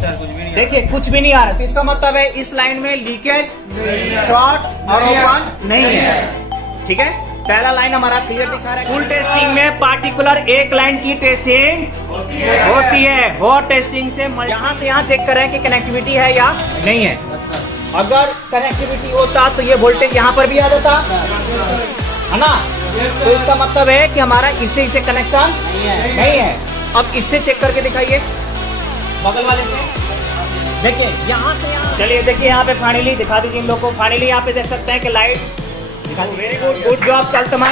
देखिए कुछ भी नहीं आ रहा, तो इसका मतलब है इस लाइन में लीकेज, शॉर्ट और ओपन नहीं है। ठीक है, पहला लाइन हमारा क्लियर दिखा रहा है। फुल टेस्टिंग में पार्टिकुलर एक लाइन की टेस्टिंग होती है। वो टेस्टिंग से यहाँ से यहाँ चेक करें कि कनेक्टिविटी है या नहीं है। अगर कनेक्टिविटी होता तो ये वोल्टेज यहाँ पर भी आ जाता है ना, तो इसका मतलब है कि हमारा इससे इसे कनेक्शन नहीं है। अब इससे चेक करके दिखाइए, बगल वाले से देखिए, यहाँ से यहाँ। चलिए देखिए यहाँ पे फाइनली दिखा दीजिए इन लोग को। फाइनली यहाँ पे देख सकते हैं कि लाइट दिखा। Very good, good job customer.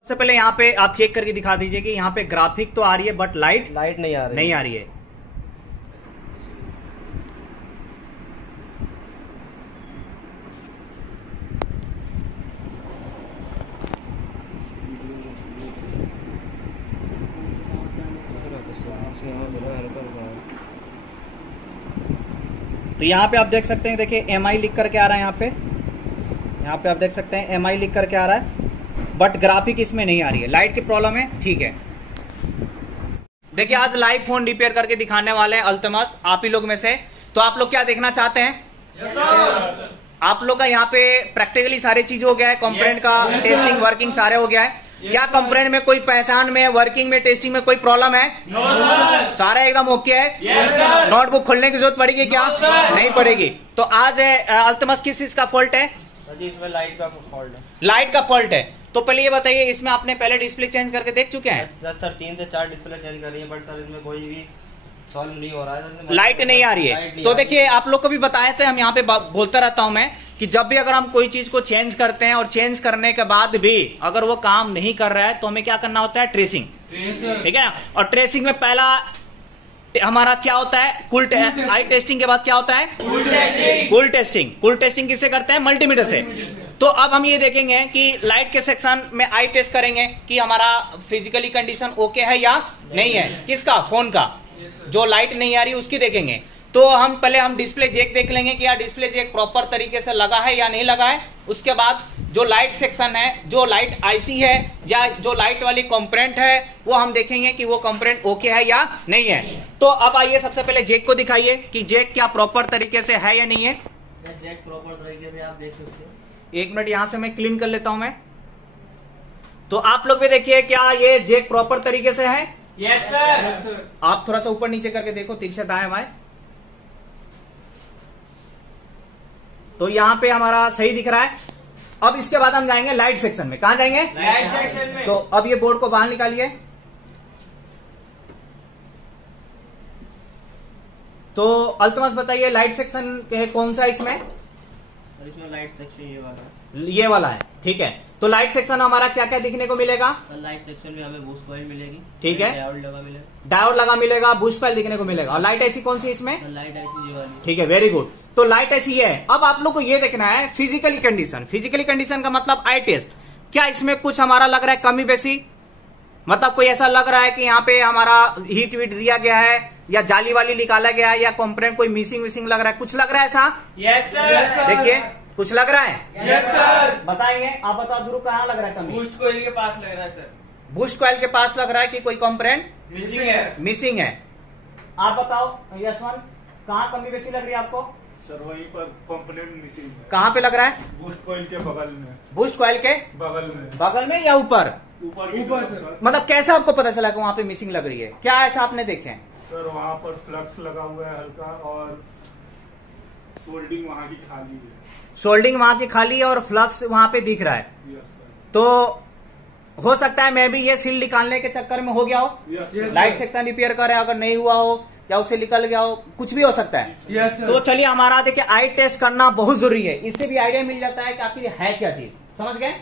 सबसे पहले यहाँ पे आप चेक करके दिखा दीजिए कि यहाँ पे ग्राफिक तो आ रही है बट लाइट नहीं आ रही है। तो यहाँ पे आप देख सकते हैं, देखिए MI लिख करके आ रहा है। यहाँ पे आप देख सकते हैं MI लिख करके आ रहा है, बट ग्राफिक इसमें नहीं आ रही है। लाइट की प्रॉब्लम है, ठीक है। देखिए आज लाइव फोन रिपेयर करके दिखाने वाले हैं अल्तमस, आप ही लोग में से। तो आप लोग क्या देखना चाहते हैं? yes, आप लोग का यहाँ पे प्रैक्टिकली सारी चीज हो गया है, कंपोनेंट का टेस्टिंग वर्किंग सारे हो गया है। क्या कंपोनेंट में कोई पहचान में, वर्किंग में, टेस्टिंग में कोई प्रॉब्लम है? सारा एकदम ओके है। नोटबुक खोलने की जरूरत पड़ेगी क्या? नहीं पड़ेगी। तो आज अल्तमस किस चीज का फॉल्ट है? इसमें लाइट का फॉल्ट है। लाइट का फॉल्ट है। तो पहले ये बताइए, इसमें आपने पहले डिस्प्ले चेंज करके देख चुके हैं? सर 3 से 4 डिस्प्ले चेंज कर रही है, बट सर इसमें कोई भी सॉल्व नहीं हो रहा है। लाइट नहीं आ रही है। तो देखिए आप लोग को भी बताए थे, हम यहाँ पे बोलता रहता हूं मैं कि जब भी अगर हम कोई चीज को चेंज करते हैं और चेंज करने के बाद भी अगर वो काम नहीं कर रहा है तो हमें क्या करना होता है? ट्रेसिंग। ठीक है, और ट्रेसिंग में पहला हमारा क्या होता है? कूल आई टेस्टिंग के बाद क्या होता है? Cool testing. कूल टेस्टिंग किससे करते हैं? मल्टीमीटर से। तो अब हम ये देखेंगे कि लाइट के सेक्शन में आई टेस्ट करेंगे कि हमारा फिजिकली कंडीशन ओके है या नहीं है। किसका? फोन का। जो लाइट नहीं आ रही उसकी देखेंगे। तो हम पहले डिस्प्ले जैक देख लेंगे कि यार डिस्प्ले जैक प्रॉपर तरीके से लगा है या नहीं लगा है। उसके बाद जो लाइट सेक्शन है, जो लाइट आईसी है या जो लाइट वाली कंपोनेंट है, वो हम देखेंगे कि वो कंपोनेंट ओके है या नहीं है। तो अब आइए सबसे पहले जैक को दिखाइए कि जैक क्या प्रॉपर तरीके से है या नहीं है। जैक प्रॉपर तरीके से आप देख सकते हो। एक मिनट यहां से मैं क्लीन कर लेता हूं मैं। तो आप लोग भी देखिए, क्या ये जैक प्रॉपर तरीके से है? Yes sir. आप थोड़ा सा ऊपर नीचे करके देखो, तिरछे दाएं बाएं। तो यहाँ पे हमारा सही दिख रहा है। अब इसके बाद हम जाएंगे लाइट सेक्शन में। कहां जाएंगे? लाइट सेक्शन में। तो अब ये बोर्ड को बाहर निकालिए। तो अल्तमस बताइए लाइट सेक्शन कौन सा इसमें? इसमें लाइट सेक्शन ये वाला है। ठीक है, तो लाइट सेक्शन हमारा क्या क्या दिखने को मिलेगा? लाइट सेक्शन में हमें बूस्ट कॉइल मिलेगी। ठीक है, डायोड लगा मिलेगा, बूस्ट कॉइल दिखने को मिलेगा। और लाइट ऐसी कौन सी इसमें? लाइट ऐसी ये वाली। ठीक है, वेरी गुड। तो लाइट ऐसी है। अब आप लोग को ये देखना है फिजिकली कंडीशन। फिजिकली कंडीशन का मतलब आई टेस्ट। क्या इसमें कुछ हमारा लग रहा है कमी बेसी? मतलब कोई ऐसा लग रहा है कि यहाँ पे हमारा हीट वीट दिया गया है या जाली वाली निकाला गया है या कंपोनेंट कोई मिसिंग विसिंग लग रहा है? कुछ लग रहा है ऐसा? Yes sir. देखिए कुछ लग रहा है? Yes sir. बताइए, आप बताओ ध्रुव, कहाँ लग रहा है कमी? बूस्ट कॉइल के पास लग रहा है सर। बूस्ट कॉइल के पास लग रहा है कि कोई कंपोनेंट मिसिंग है। आप बताओ यशवंत, कहाँ कमी बेसी लग रही है आपको? सर वहीं पर कंपोनेंट मिसिंग है। कहाँ पे लग रहा है? बूस्ट कॉइल के बगल में। बूस्ट कॉइल के बगल में या ऊपर? ऊपर सर। मतलब कैसे आपको पता चला कि वहाँ पे मिसिंग लग रही है? क्या ऐसा आपने देखे? सर वहाँ पर फ्लक्स लगा हुआ है हल्का, और सोल्डिंग वहाँ की खाली है। सोल्डिंग वहाँ की खाली है और फ्लक्स वहाँ पे दिख रहा है। Yes sir. तो हो सकता है मैं भी ये सील निकालने के चक्कर में हो गया हो। Yes sir. Light section repair करे, अगर नहीं हुआ हो या उससे निकल गया हो, कुछ भी हो सकता है। Yes sir. तो चलिए, हमारा देखिए आई टेस्ट करना बहुत जरूरी है। इससे भी आइडिया मिल जाता है कि आखिर है क्या चीज। समझ गए?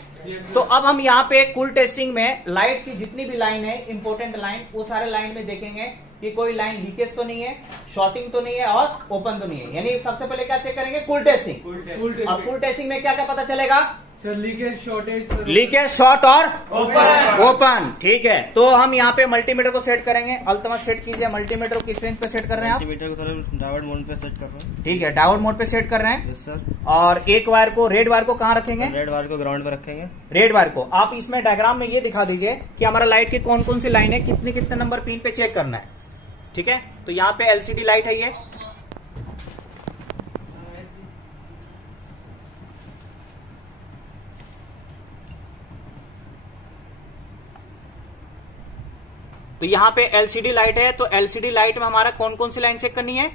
तो अब हम यहाँ पे कूल टेस्टिंग में लाइट की जितनी भी लाइन है, इंपोर्टेंट लाइन, वो सारे लाइन में देखेंगे कि कोई लाइन लीकेज तो नहीं है, शॉर्टिंग तो नहीं है और ओपन तो नहीं है। यानी सबसे पहले क्या चेक करेंगे? Cool testing. अब कूल टेस्टिंग में क्या क्या पता चलेगा? Sir leakage shortage leakage short और ओपन। ठीक है, तो हम यहाँ पे मल्टीमीटर को सेट करेंगे। अल्तमत सेट कीजिए। मल्टीमीटर को किस रेंज पे सेट कर रहे हैं आप? मल्टीमीटर को सर डायोड मोड पे सेट कर रहे हैं। ठीक है, डायोड मोड पे सेट कर रहे हैं। Yes sir. और एक वायर को, रेड वायर को कहाँ रखेंगे? रेड वायर को ग्राउंड पे रखेंगे। रेड वायर को आप इसमें डायग्राम में ये दिखा दीजिए कि हमारा लाइट की कौन कौन सी लाइन है, कितने कितने नंबर पिन पे चेक करना है। ठीक है, तो यहाँ पे एलसीडी लाइट है ये। तो यहाँ पे एलसीडी लाइट है, तो एलसीडी लाइट में हमारा कौन कौन सी लाइन चेक करनी है?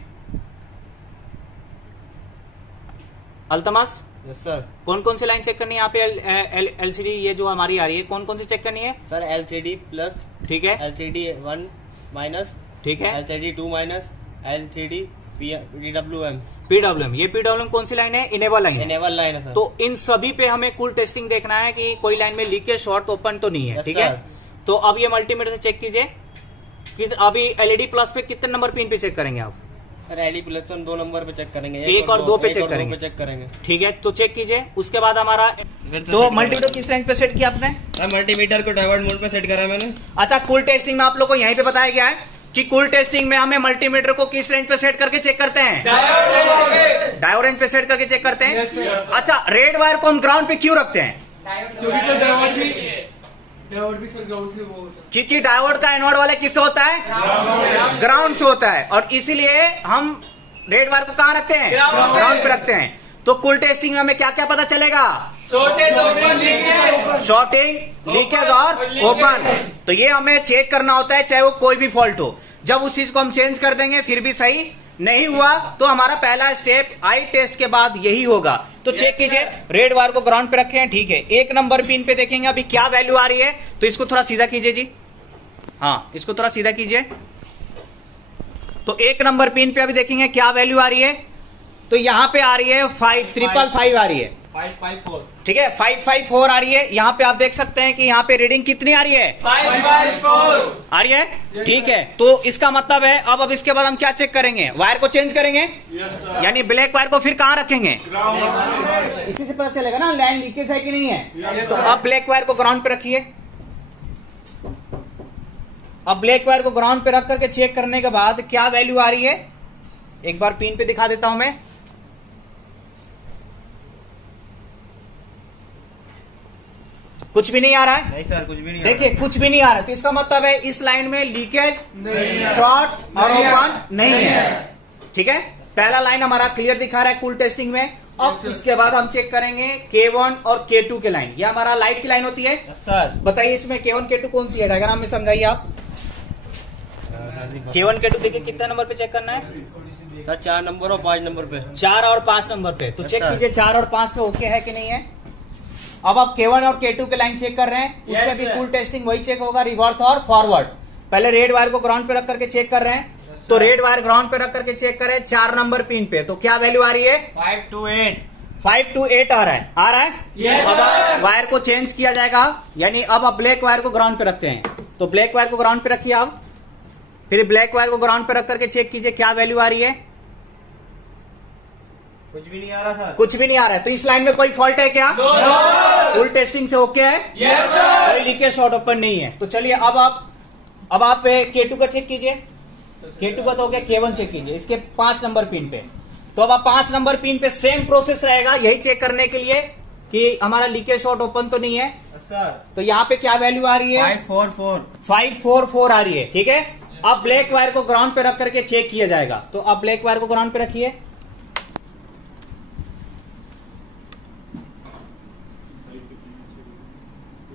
Altamas, yes sir. कौन कौन सी लाइन चेक करनी है यहाँ पे? एलसीडी ये जो हमारी आ रही है, कौन कौन सी चेक करनी है? सर एलसीडी प्लस, ठीक है, एलसीडी 1 माइनस, ठीक है, LCD 2 minus, LCD PWM. PWM, ये पीडब्ल्यूएम कौन सी लाइन है? इनेबल लाइन है। इनेबल लाइन है सर। तो इन सभी पे हमें कुल टेस्टिंग देखना है कि कोई लाइन में लीकेज शॉर्ट ओपन तो नहीं है। Yes, ठीक है, sir। तो अब ये मल्टीमीटर से चेक कीजिए कि अभी एलईडी प्लस पे कितने नंबर पिन पे चेक करेंगे आप? सर एलईडी प्लस 2 नंबर पे चेक करेंगे। एक और दो पे चेक करेंगे। ठीक है, तो चेक कीजिए। उसके बाद हमारा तो मल्टीमीटर किस रेंज पे सेट किया आपने? मल्टीमीटर को डायोड मोड पे सेट करा है मैंने। अच्छा, कुल टेस्टिंग में आप लोग को यहीं पे बताया गया है कि कुल टेस्टिंग में हमें मल्टीमीटर को किस रेंज पे सेट करके चेक करते हैं? डायोड रेंज पे सेट करके चेक करते हैं। अच्छा, रेड वायर को हम ग्राउंड पे क्यों रखते हैं? क्योंकि सर डायोड भी सर ग्राउंड से वो होता है। क्योंकि डायोड का एनोड वाले किससे होता है? ग्राउंड से होता है, और इसीलिए हम रेड वायर को कहाँ रखते हैं? ग्राउंड पे रखते हैं। तो कुल टेस्टिंग में हमें क्या क्या पता चलेगा? शॉर्टिंग, लीकेज और ओपन। तो ये हमें चेक करना होता है, चाहे वो कोई भी फॉल्ट हो। जब उस चीज को हम चेंज कर देंगे फिर भी सही नहीं हुआ, तो हमारा पहला स्टेप आई टेस्ट के बाद यही होगा। तो चेक कीजिए, रेड वायर को ग्राउंड पे रखे हैं। ठीक है, एक नंबर पिन पे देखेंगे अभी क्या वैल्यू आ रही है। तो इसको थोड़ा सीधा कीजिए जी, हाँ इसको थोड़ा सीधा कीजिए। तो एक नंबर पिन पे अभी देखेंगे क्या वैल्यू आ रही है। तो यहाँ पे आ रही है 555 आ रही है। 554। ठीक है, 554 आ रही है। यहाँ पे आप देख सकते हैं कि यहाँ पे रीडिंग कितनी आ रही है? 554 आ रही है। ठीक है, तो इसका मतलब है अब इसके बाद हम क्या चेक करेंगे? वायर को चेंज करेंगे। यानी ब्लैक वायर को फिर कहाँ रखेंगे? इसी से पता चलेगा ना लाइन लीकेज है कि नहीं है। तो अब ब्लैक वायर को ग्राउंड पे रखिए। अब ब्लैक वायर को ग्राउंड पे रख करके चेक करने के बाद क्या वैल्यू आ रही है, एक बार पिन पे दिखा देता हूं मैं। कुछ भी नहीं आ रहा है। नहीं सर, कुछ भी नहीं। देखिए कुछ भी नहीं आ रहा है, तो इसका मतलब है इस लाइन में लीकेज, शॉर्ट और ओपन नहीं है। ठीक है, पहला लाइन हमारा क्लियर दिखा रहा है कुल टेस्टिंग में। अब इसके बाद हम चेक करेंगे K1 और K2 के लाइन। ये हमारा लाइट की लाइन होती है सर। बताइए इसमें K1 K2 कौन सी है, डायग्राम में समझाइए आप। K1 K2 देखिए कितने नंबर पे चेक करना है? सर 4 नंबर और 5 नंबर पे। 4 और 5 नंबर पे। तो चेक कीजिए 4 और 5 पे ओके है कि नहीं है। अब आप K1 और K2 के लाइन चेक कर रहे हैं, उसमें भी फुल टेस्टिंग वही चेक होगा, रिवर्स और फॉरवर्ड। पहले रेड वायर को ग्राउंड पे रख करके चेक कर रहे हैं। तो रेड वायर ग्राउंड पे रख करके चेक करें 4 नंबर पिन पे, तो क्या वैल्यू आ रही है? 528 आ रहा है। आ रहा है। अब वायर को चेंज किया जाएगा, यानी अब आप ब्लैक वायर को ग्राउंड पे रखते हैं। तो ब्लैक वायर को ग्राउंड पे रखिए आप, फिर ब्लैक वायर को ग्राउंड पे रख करके चेक कीजिए क्या वैल्यू आ रही है। कुछ भी नहीं आ रहा सर। कुछ भी नहीं आ रहा है। तो इस लाइन में कोई फॉल्ट है क्या? फुल टेस्टिंग से ओके है। कोई लीकेज शॉर्ट ओपन नहीं है। तो चलिए अब आप K2 का चेक कीजिए। K2 का तो हो गया, K1 चेक कीजिए इसके 5 नंबर पिन पे। तो अब आप 5 नंबर पिन पे सेम प्रोसेस रहेगा, यही चेक करने के लिए कि हमारा लीकेज शॉर्ट ओपन तो नहीं है। सर तो यहाँ पे क्या वैल्यू आ रही है? 544 आ रही है। ठीक है, अब ब्लैक वायर को ग्राउंड पे रख करके चेक किया जाएगा। तो अब ब्लैक वायर को ग्राउंड पे रखिए।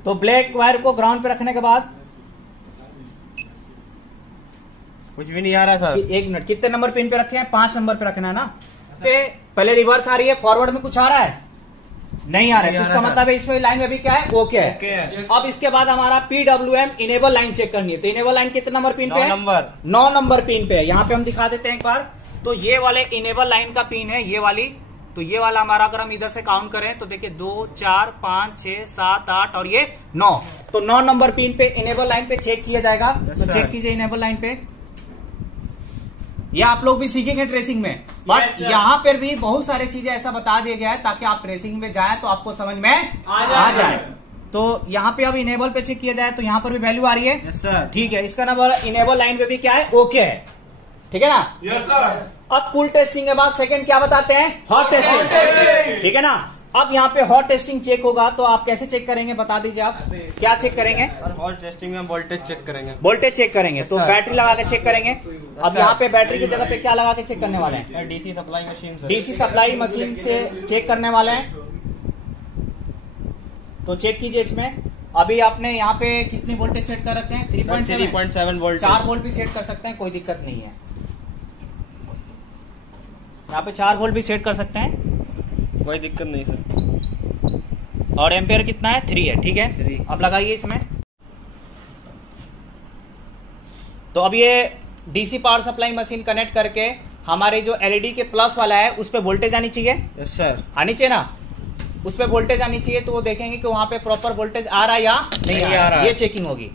तो ब्लैक वायर को ग्राउंड पे रखने के बाद कुछ भी नहीं आ रहा सर। एक मिनट, कितने नंबर पिन पे रखे हैं? 5 नंबर पे रखना है ना। पहले रिवर्स आ रही है, फॉरवर्ड में कुछ आ रहा है? नहीं आ रहा है। तो इसका मतलब है इसमें लाइन में भी क्या है? ओके है। अब इसके बाद हमारा PWM इनेबल लाइन चेक करनी है। तो इनेबल लाइन कितने नंबर पिन पे है? 9 नंबर पिन पे है। यहाँ पे हम दिखा देते हैं एक बार। तो ये वाले इनेबल लाइन का पिन है, ये वाली। तो ये वाला हमारा अगर हम इधर से काउंट करें तो देखिए 2 4 5 6 7 8 और ये 9। तो 9 नंबर पिन पे इनेबल लाइन पे चेक किया जाएगा। तो चेक कीजिए इनेबल लाइन पे। ये आप लोग भी सीखेंगे ट्रेसिंग में, बट यहाँ पर भी बहुत सारी चीजें ऐसा बता दिया गया है ताकि आप ट्रेसिंग में जाए तो आपको समझ में आ जाए। तो यहाँ पे अब इनेबल पे चेक किया जाए तो यहाँ पर भी वैल्यू आ रही है। Yes sir. ठीक है, इसका नाम इनेबल लाइन पे भी क्या है, ओके है, ठीक है ना। Yes sir. अब पुल टेस्टिंग के बाद सेकंड क्या बताते हैं, हॉट टेस्टिंग, ठीक है ना। अब यहाँ पे हॉट टेस्टिंग चेक होगा तो आप कैसे चेक करेंगे, बता दीजिए आप क्या चेक करेंगे। सर हॉट टेस्टिंग में हम वोल्टेज चेक करेंगे। वोल्टेज चेक करेंगे तो सर। बैटरी लगा के चेक करेंगे। अब यहाँ पे बैटरी की जगह पे क्या लगा के चेक करने वाले हैं, डीसी सप्लाई मशीन से। डीसी सप्लाई मशीन से चेक करने वाले हैं। तो चेक कीजिए इसमें। अभी आपने यहाँ पे कितनी वोल्टेज सेट कर रखे हैं, 3.7 वोल्ट। 4 वोल्ट भी सेट कर सकते हैं, कोई दिक्कत नहीं है। यहाँ पे 4 वोल्ट भी सेट कर सकते हैं, कोई दिक्कत नहीं सर। और एम्पियर कितना है, 3 है, ठीक है। 3। अब लगाइए इसमें। तो अब ये DC power supply machine connect करके हमारे जो एलईडी के प्लस वाला है उस पे वोल्टेज आनी चाहिए। Yes sir. आनी चाहिए ना, उस पे वोल्टेज आनी चाहिए। तो वो देखेंगे कि वहां पे प्रॉपर वोल्टेज आ रहा है या नहीं आ रहा है, ये चेकिंग होगी।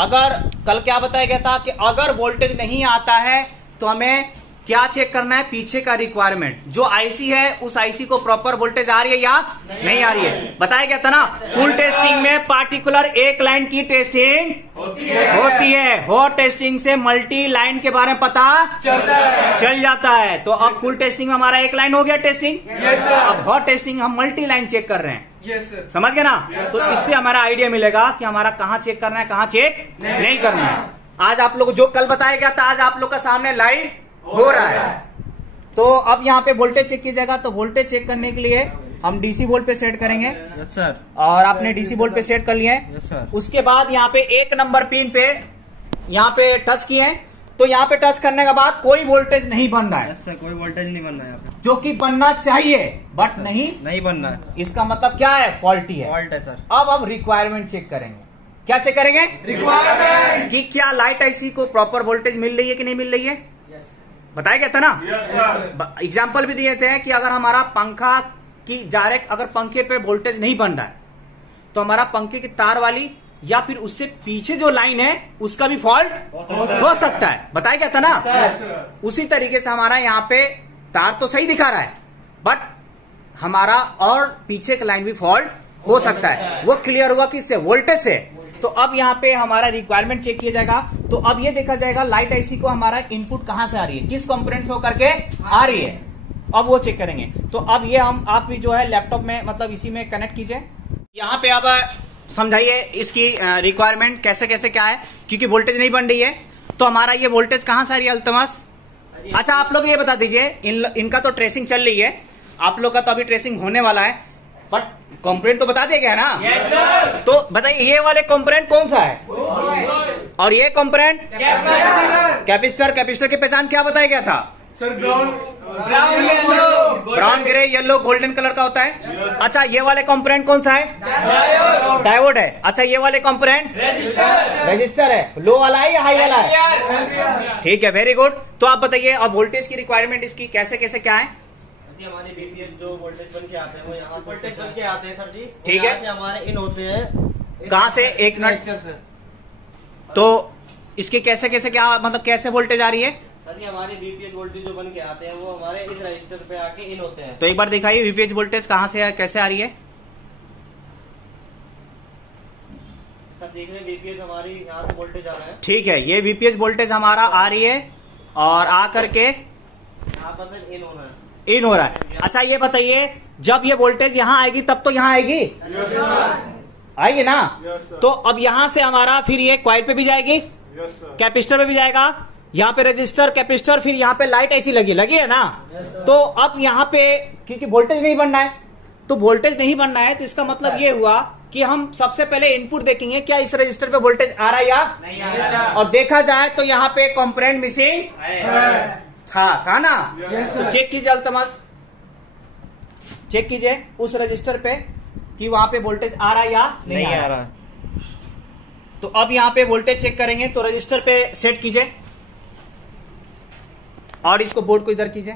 अगर कल क्या बताया गया था कि अगर वोल्टेज नहीं आता है तो हमें क्या चेक करना है, पीछे का रिक्वायरमेंट जो आईसी है उस आईसी को प्रॉपर वोल्टेज आ रही है या नहीं आ रही है, बताया गया था ना। पुल टेस्टिंग में पार्टिकुलर एक लाइन की टेस्टिंग होती है, हॉट टेस्टिंग से मल्टी लाइन के बारे में पता चल जाता है। तो अब फुल टेस्टिंग में हमारा एक लाइन हो गया टेस्टिंग, अब हॉट टेस्टिंग हम मल्टी लाइन चेक कर रहे हैं, यस सर। समझ गए ना। तो इससे हमारा आइडिया मिलेगा कि हमारा कहाँ चेक करना है, कहाँ चेक नहीं करना है। आज आप लोग जो कल बताया गया था आज आप लोग का सामने लाइव हो रहा है। तो अब यहाँ पे वोल्टेज चेक कीजिएगा। तो वोल्टेज चेक करने के लिए हम डीसी वोल्ट पे सेट करेंगे। Yes sir. और आपने डीसी वोल्ट पे सेट कर लिए हैं। Yes sir. उसके बाद यहाँ पे 1 नंबर पिन पे यहाँ पे टच किए हैं। तो यहाँ पे टच करने के बाद कोई वोल्टेज नहीं बन रहा है। यस सर, कोई वोल्टेज नहीं बनना है यहाँ पे, जो कि बनना चाहिए बट नहीं बनना है। इसका मतलब क्या है, फॉल्टी है। फॉल्ट है सर। अब रिक्वायरमेंट चेक करेंगे। क्या चेक करेंगे, रिक्वायरमेंट, कि क्या लाइट आईसी को प्रॉपर वोल्टेज मिल रही है कि नहीं मिल रही है। बताया गया था ना। एग्जाम्पल भी दिए थे कि अगर हमारा पंखा की डायरेक्ट अगर पंखे पे वोल्टेज नहीं बन रहा है तो हमारा पंखे की तार वाली या फिर उससे पीछे जो लाइन है उसका भी फॉल्ट हो सकता है, बताया गया था ना। उसी तरीके से हमारा यहाँ पे तार तो सही दिखा रहा है बट हमारा और पीछे का लाइन भी फॉल्ट हो सकता है। वो क्लियर हुआ किससे, वोल्टेज से। तो अब यहाँ पे हमारा रिक्वायरमेंट चेक किया जाएगा। तो अब ये देखा जाएगा लाइट आईसी को हमारा इनपुट कहां से आ रही है, किस कंपोनेंट से होकर के आ रही है, अब वो चेक करेंगे। तो अब ये हम आप भी जो है लैपटॉप में मतलब इसी में कनेक्ट कीजिए। यहाँ पे अब समझाइए इसकी रिक्वायरमेंट कैसे कैसे क्या है, क्योंकि वोल्टेज नहीं बन रही है। तो हमारा ये वोल्टेज कहां से आ रही है अल्तमस। अच्छा आप लोग ये बता दीजिए, इनका तो ट्रेसिंग चल रही है, आप लोग का तो अभी ट्रेसिंग होने वाला है, बट कंपोनेंट तो बता दिया गया ना। Yes sir. तो बताइए ये वाले कंपोनेंट कौन सा है और ये कंपोनेंट कैपेसिटर। कैपेसिटर की पहचान क्या बताया गया था sir, brown yellow, brown grey yellow golden colour का होता है। अच्छा ये वाले कंपोनेंट कौन सा है, डायोड है। अच्छा ये वाले कंपोनेंट रजिस्टर है, लो वाला है या हाई वाला है, ठीक है, वेरी गुड। तो आप बताइए अब वोल्टेज की रिक्वायरमेंट इसकी कैसे कैसे क्या है। हमारे बीपीएस जो वोल्टेज बन के आते हैं वो यहाँ वोल्टेज बन के आते हैं सर जी, ठीक है। यहाँ से हमारे इन होते हैं, कहाँ से, एक मिनट। तो इसकी कैसे कैसे क्या मतलब कैसे वोल्टेज आ रही है सर जी, हमारे बीपीएस वोल्टेज जो बन के आते हैं वो हमारे इस रजिस्टर पे आके इन होते हैं। तो एक बार दिखाइए वीपीएच वोल्टेज कहाँ से कैसे आ रही है। सर देख रहे हैं बीपीएस हमारी यहाँ से वोल्टेज आ रहा है, ठीक है, ये वीपीएच वोल्टेज हमारा आ रही है और आ करके यहाँ पर सर इन होना है, इन हो रहा है। अच्छा ये बताइए जब ये वोल्टेज यहाँ आएगी तब तो यहाँ आएगी, आएगी ना। तो अब यहाँ से हमारा फिर ये कॉइल पे भी जाएगी, कैपेसिटर पे भी जाएगा, यहाँ पे रजिस्टर कैपेसिटर, फिर यहाँ पे लाइट ऐसी लगी है ना। तो अब यहाँ पे क्योंकि वोल्टेज नहीं बनना है, तो वोल्टेज नहीं बनना है तो इसका मतलब ये हुआ कि हम सबसे पहले इनपुट देखेंगे क्या इस रजिस्टर पे वोल्टेज आ रहा है या नहीं आ रहा। और देखा जाए तो यहाँ पे कंपोनेंट मिसिंग था ना। तो चेक कीजिए अल्तमस, चेक कीजिए उस रजिस्टर पे कि वहां पे वोल्टेज आ रहा है या नहीं आ रहा। तो अब यहाँ पे वोल्टेज चेक करेंगे तो रजिस्टर पे सेट कीजिए और इसको बोर्ड को इधर कीजिए।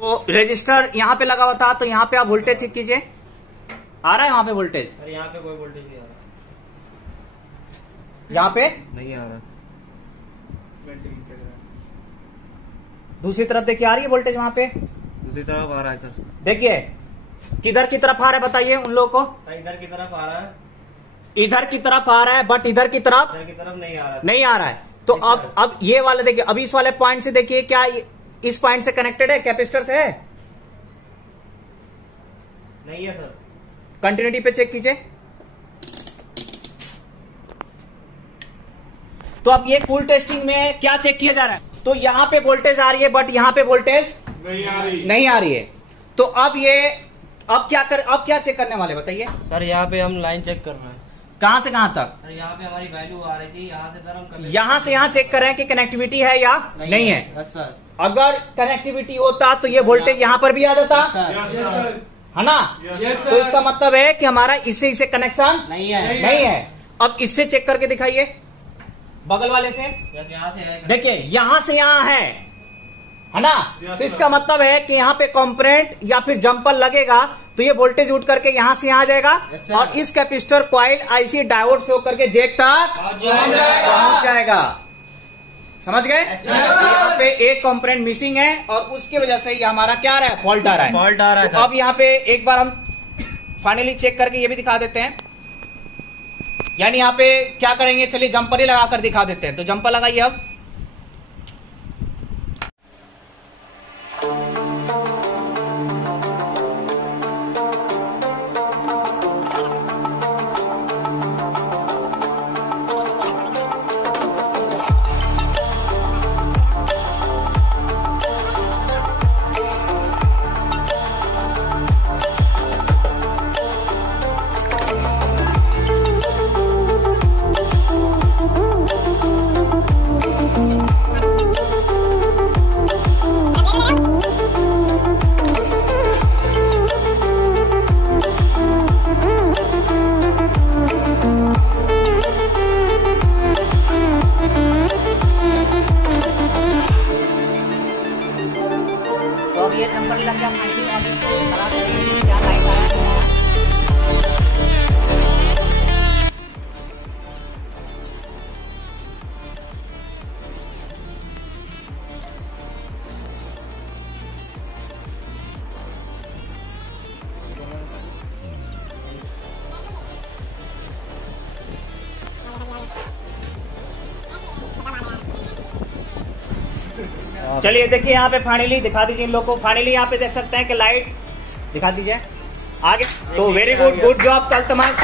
तो रजिस्टर यहाँ पे लगा हुआ था तो यहाँ पे आप वोल्टेज चेक कीजिए, आ रहा है वहां पे वोल्टेज, अरे यहाँ पे कोई वोल्टेज नहीं आ रहा, यहाँ पे नहीं आ रहा। दूसरी तरफ देखिए, आ रही है वोल्टेज वहां पे? दूसरी तरफ आ रहा है सर। देखिए किधर की तरफ आ रहा है बताइए उन लोगों को। इधर की तरफ आ रहा है, इधर की तरफ आ रहा है, बट इधर की तरफ नहीं आ रहा है। नहीं आ रहा है। तो अब ये वाले देखिए, अभी इस वाले पॉइंट से देखिए, क्या इस पॉइंट से कनेक्टेड है, कैपेसिटर से है? नहीं है सर। कंटिन्यूटी पे चेक कीजिए। तो अब ये कूल टेस्टिंग में क्या चेक किया जा रहा है? तो यहां पे वोल्टेज आ रही है, बट यहां पे वोल्टेज नहीं आ रही है। तो अब क्या चेक करने वाले बताइए सर? यहाँ पे हम लाइन चेक कर रहे हैं। कहां से कहां तक? सर यहाँ पे हमारी वैल्यू आ रही थी, यहाँ से सर हम यहां से यहां चेक कर रहे हैं कि कनेक्टिविटी है या नहीं है। Yes sir. अगर कनेक्टिविटी होता तो ये वोल्टेज यहां पर भी आ जाता, है ना? तो इसका मतलब है कि हमारा इससे इसे कनेक्शन नहीं है। नहीं है। अब इससे चेक करके दिखाइए, बगल वाले से। यहाँ से है। देखिए यहां से यहां है ना? तो इसका मतलब है कि यहाँ पे कॉम्पोनेंट या फिर जंपर लगेगा तो ये वोल्टेज उठ करके यहां से यहां जाएगा और इस कैपेसिटर कॉइल आईसी डायोड से होकर के जेक तक पहुंच जाएगा। समझ गए? यहाँ पे एक कॉम्पोनेंट मिसिंग है और उसकी वजह से ये हमारा क्या आ रहा है, फॉल्ट आ रहा है। फॉल्ट आ रहा है। तो अब यहाँ पे एक बार हम फाइनली चेक करके ये भी दिखा देते हैं। यानी यहाँ पे क्या करेंगे, चलिए जंपर ही लगाकर दिखा देते हैं। तो जंपर लगाइए अब। ये नंबर लग गया फाइनली, अब इसको चला देंगे, क्या लाइट आया है। चलिए देखिए यहाँ पे फाइनली दिखा दीजिए इन लोगों को। फाइनली यहाँ पे देख सकते हैं कि लाइट दिखा दीजिए आगे। तो वेरी गुड, गुड जॉब, कल तमाश।